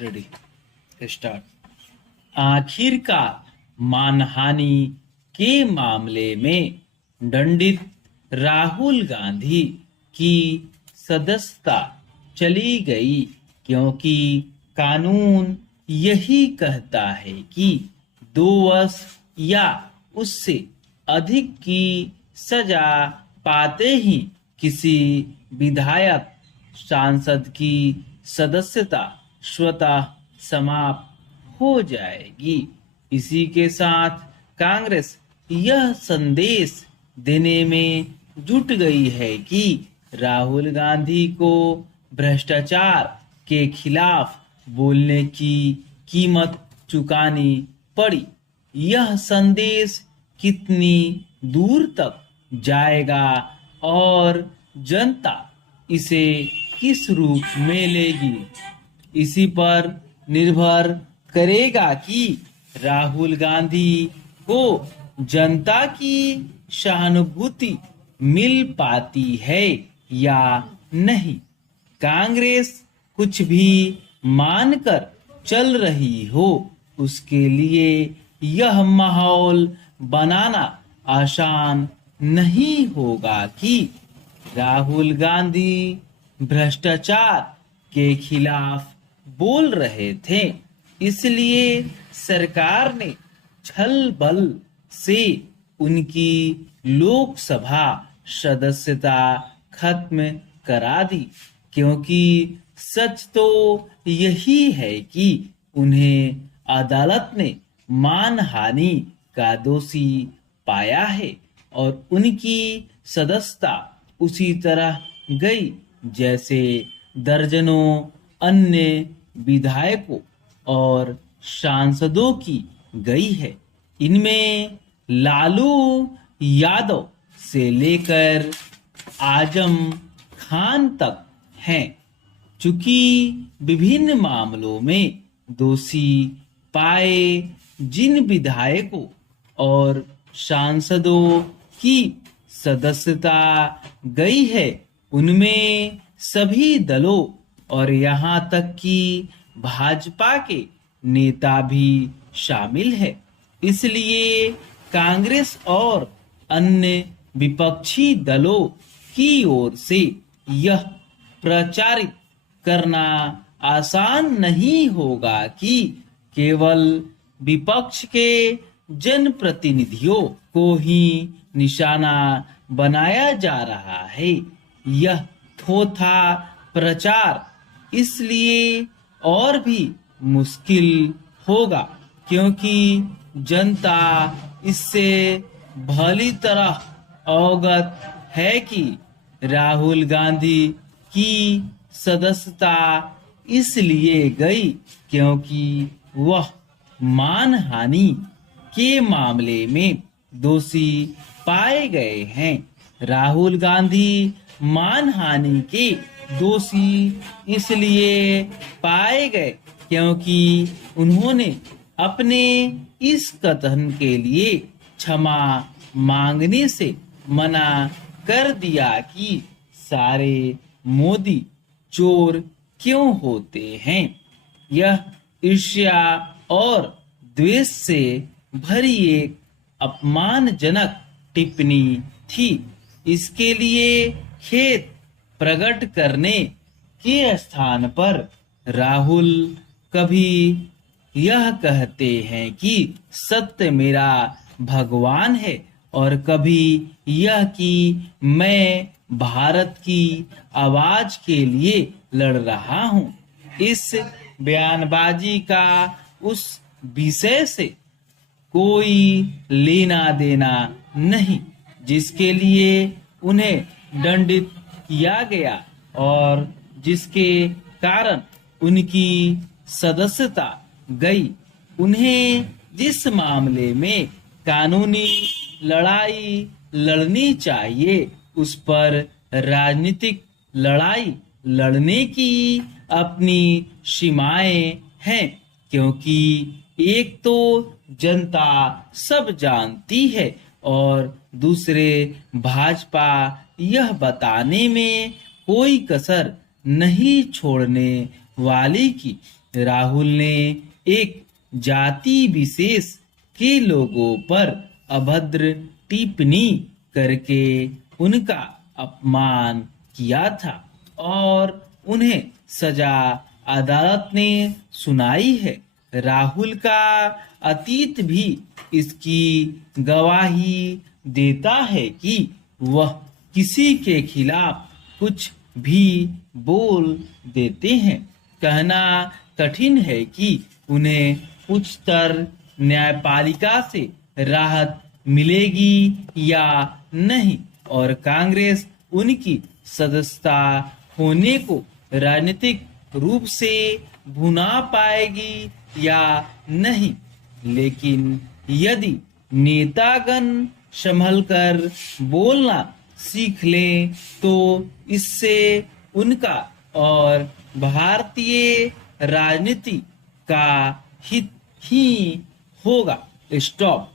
Ready start. आखिरकार मानहानि के मामले में दंडित राहुल गांधी की सदस्यता चली गई, क्योंकि कानून यही कहता है कि 2 वर्ष या उससे अधिक की सजा पाते ही किसी विधायक सांसद की सदस्यता स्वतः समाप्त हो जाएगी। इसी के साथ कांग्रेस यह संदेश देने में जुट गई है कि राहुल गांधी को भ्रष्टाचार के खिलाफ बोलने की कीमत चुकानी पड़ी। यह संदेश कितनी दूर तक जाएगा और जनता इसे किस रूप में लेगी, इसी पर निर्भर करेगा कि राहुल गांधी को जनता की सहानुभूति मिल पाती है या नहीं। कांग्रेस कुछ भी मानकर चल रही हो, उसके लिए यह माहौल बनाना आसान नहीं होगा कि राहुल गांधी भ्रष्टाचार के खिलाफ बोल रहे थे, इसलिए सरकार ने छल बल से उनकी लोकसभा सदस्यता खत्म करा दी, क्योंकि सच तो यही है कि उन्हें अदालत ने मानहानि का दोषी पाया है और उनकी सदस्यता उसी तरह गई जैसे दर्जनों अन्य विधायकों और सांसदों की गई है। इनमें लालू यादव से लेकर आजम खान तक हैं। चूंकि विभिन्न मामलों में दोषी पाए जिन विधायकों और सांसदों की सदस्यता गई है, उनमें सभी दलों और यहाँ तक कि भाजपा के नेता भी शामिल है। इसलिए कांग्रेस और अन्य विपक्षी दलों की ओर से यह प्रचारित करना आसान नहीं होगा कि केवल विपक्ष के जनप्रतिनिधियों को ही निशाना बनाया जा रहा है। यह थोथा प्रचार इसलिए और भी मुश्किल होगा क्योंकि जनता इससे भली तरह अवगत है कि राहुल गांधी की सदस्यता इसलिए गई क्योंकि वह मानहानि के मामले में दोषी पाए गए हैं। राहुल गांधी मानहानि के दोषी इसलिए पाए गए क्योंकि उन्होंने अपने इस कथन के लिए क्षमा मांगने से मना कर दिया कि सारे मोदी चोर क्यों होते हैं। यह ईर्ष्या और द्वेष से भरी एक अपमानजनक टिप्पणी थी। इसके लिए खेद प्रकट करने के स्थान पर राहुल कभी यह कहते हैं कि सत्य मेरा भगवान है और कभी यह कि मैं भारत की आवाज के लिए लड़ रहा हूँ। इस बयानबाजी का उस विषय से कोई लेना देना नहीं जिसके लिए उन्हें दंडित किया गया और जिसके कारण उनकी सदस्यता गई। उन्हें जिस मामले में कानूनी लड़ाई लड़नी चाहिए उस पर राजनीतिक लड़ाई लड़ने की अपनी सीमाएं हैं, क्योंकि एक तो जनता सब जानती है और दूसरे भाजपा यह बताने में कोई कसर नहीं छोड़ने वाली कि राहुल ने एक जाति विशेष के लोगों पर अभद्र टिप्पणी करके उनका अपमान किया था और उन्हें सजा अदालत ने सुनाई है। राहुल का अतीत भी इसकी गवाही देता है कि वह किसी के खिलाफ कुछ भी बोल देते हैं। कहना कठिन है कि उन्हें उच्चतर न्यायपालिका से राहत मिलेगी या नहीं और कांग्रेस उनकी सदस्यता होने को राजनीतिक रूप से भुना पाएगी या नहीं। लेकिन यदि नेतागण संभल कर बोलना सीख लें तो इससे उनका और भारतीय राजनीति का हित ही होगा। स्टॉप।